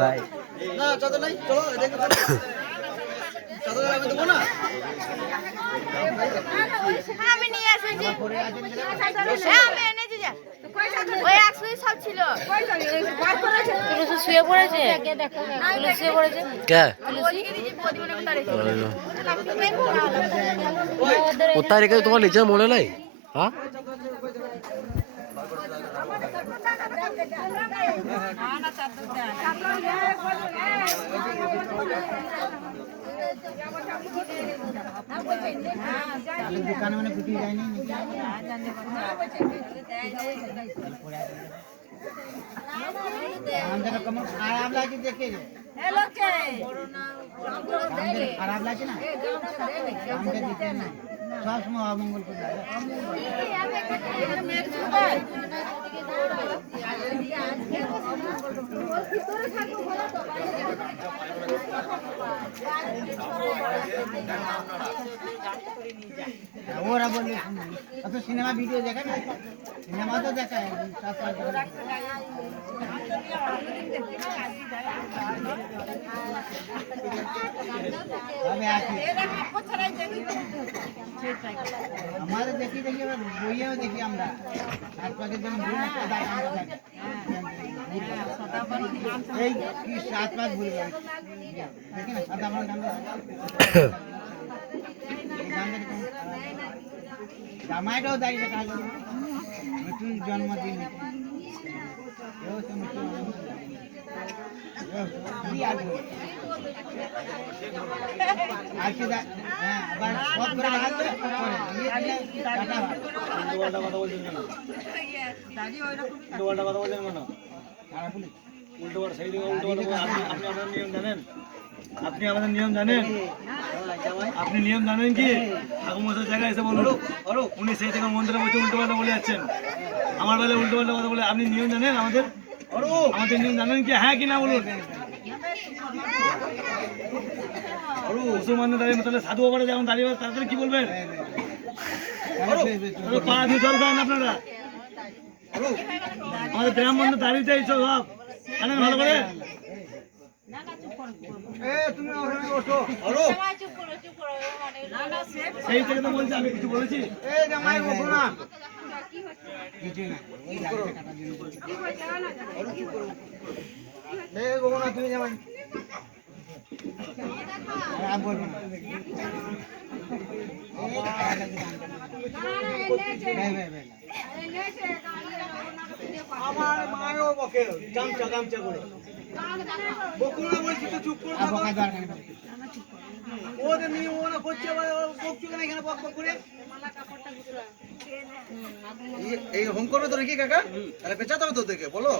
ভাই আমি নিয়ে এসেছি আমি এনেছি যা ওই একশোই সব ছিল তুলসী শুয়ে পড়েছে তুলসী শুয়ে পড়েছে কোথায় রেখে তোমার নিজের মনে নাই? হ্যাঁ দোকানে মানে ফুটিয়ে যায়নি আমাদের কেমন খারাপ লাগছে দেখে খারাপ লাগছে না আমাদের দিতে না সব সময় অমঙ্গল করে ওরা বললে অত সিনেমা ভিডিও দেখে না সিনেমা তো দেখায় আমাদের দেখি দেখি বইয়েও দেখি আমরা এই কি 7 মাস ভুলবে দেখি না সাদা আমার জামাইটাও দাঁড়িয়ে কাজ নতুন জন্মদিন আপনি আমাদের নিয়ম জানেন? আপনি নিয়ম জানেন কি? ঠাকুরমশাই জায়গায় এসে বলুন উনি সেই থেকে মন্দিরে বসে উল্টো পাল্টা বলে যাচ্ছেন, আমার বেলায় উল্টো পাল্টা কথা বলে। আপনি নিয়ম জানেন? আমাদের নিয়ম জানেন কি? হ্যাঁ কি না বলুন। মুসলমানদের দাঁড়িয়ে তাহলে সাধু বাবারা যেমন দাঁড়িয়ে তাদের কি বলবেন? পা দিয়ে জল খান আপনারা। আমাদের ব্রাহ্মণদের দাঁড়িয়ে চাই সব জানেন ভালো করে। সেই থেকে তো বলছি, আমি কিছু বলেছি? তুমি জামাই বলবো না আমার মায়ও বকে গামছা গামছা করে বকুনা বলছি তো চুপ করে থাকো। ওদের নিয়ে ওরা করছে বকছো কেন এখানে বক বক করে? এই হোম করবে তো নাকি কাকা? তাহলে পেঁচাতে হবে তো দেখে বলো।